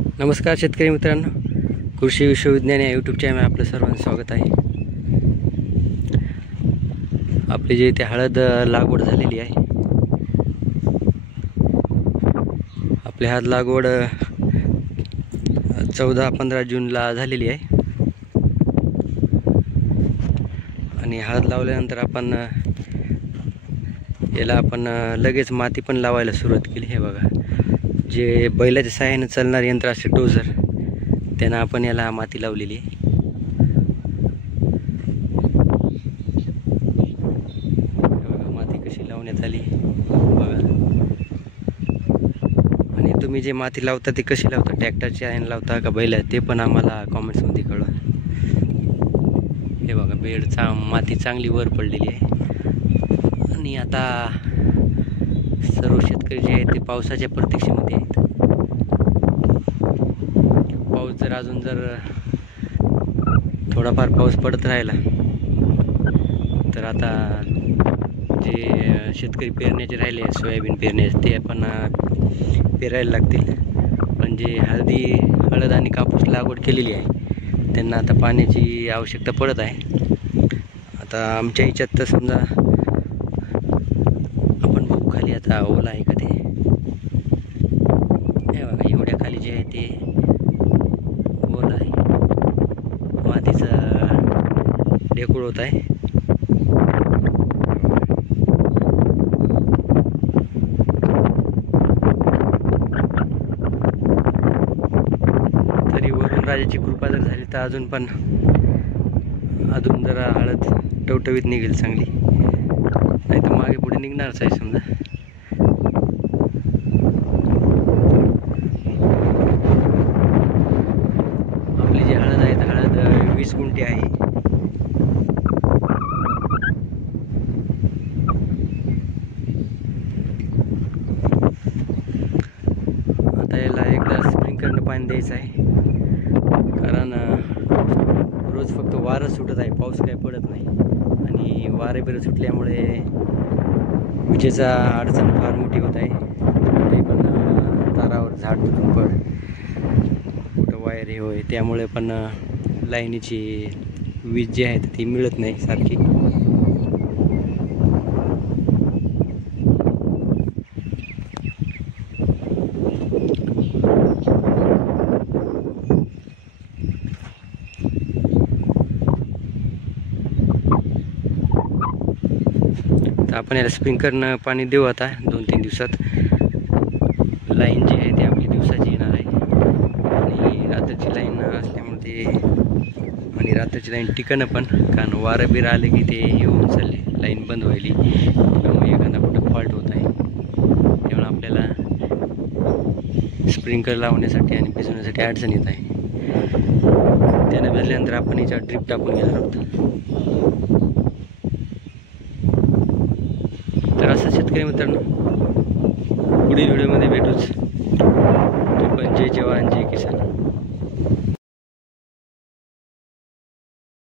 नमस्कार शेतकरी मित्रांनो, कृषी विश्वविज्ञान या यूट्यूब चॅनल आपलं सर्वांचं स्वागत आहे। आपली जे इथे हळद लागवड झालेली आहे, आपली हळद लागवड 14-15 जूनला झालेली आहे आणि हळद लावल्यानंतर आपण लगेच माती पण लावायला सुरुवात केली। हे बघा, जे बैलाच्या सहाय्याने चालणारे यंत्र असते डोझर, त्यानं आपण याला माती लावलेली आहे। बघा माती कशी लावण्यात आली बघा। आणि तुम्ही जे माती लावता ती कशी लावता, ट्रॅक्टरच्या सहाय्याने लावता का बैला, ते पण आम्हाला कॉमेंट्समध्ये कळवा। हे बघा माती चांगली वर पडलेली आहे आणि आता सर्व शेतकरी जे आहेत ते पावसाच्या प्रतीक्षेमध्ये आहेत। पाऊस जर थोडाफार पाऊस पडत राहिला तर आता जे शेतकरी पेरण्याचे राहिले, सोयाबीन पेरण्याचे, ते आपण पेरायला लागतील। पण जे हळद आणि कापूस लागवड केलेली आहे त्यांना आता पाण्याची आवश्यकता पडत आहे। आता आमच्या ह्याच्यात तर समजा आपण बघू खाली आता ओला आहे का ते, हे बघा एवढ्या खाली जे आहे ते ओला आहे, मातीचा ढेकूळ होत आहे। तरी वरून राजाची कृपा जर झाली तर अजून जरा हळद टवटवीत निघेल चांगली, नाही तर मागे पुढे निघणारच आहे समजा। आपली जी हळद आहे, हळद 20 गुंठे आहे। आता याला एकदा स्प्रिंकलरनं पाणी द्यायचं आहे, कारण रोज फक्त वारं सुटत आहे, पाऊस काही पडत नाही। आणि वारे बिरं सुटल्यामुळे विजेचा अडचण फार मोठी होत आहे। कुठे पण तारावर झाड तुटून पड, कुठं वायर हे होय, त्यामुळे पण लाईनीची वीज जी आहे ती मिळत नाही सारखी। तर आपण याला स्प्रिंकलरनं पाणी देऊ आता 2-3 दिवसात। लाईन जी आहे ती आपली दिवसाची येणार आहे आणि रात्रीची लाईन असल्यामुळे आणि रात्रीची लाईन टिकणं पण, कारण वारं बिरं आले की ते हे होऊन चालले, लाईन बंद व्हायली, त्यामुळे एखादा कुठं फॉल्ट होत आहे। त्यामुळे आपल्याला स्प्रिंकलर लावण्यासाठी आणि भिजवण्यासाठी अडचण येत आहे। त्यानं भिजल्यानंतर आपण याच्यावर ड्रिप टाकून घेणार आहोत। तर असं शेतकरी मित्रांनो, पुढील व्हिडिओमध्ये भेटूच। तो पण जय जवान जय किसान।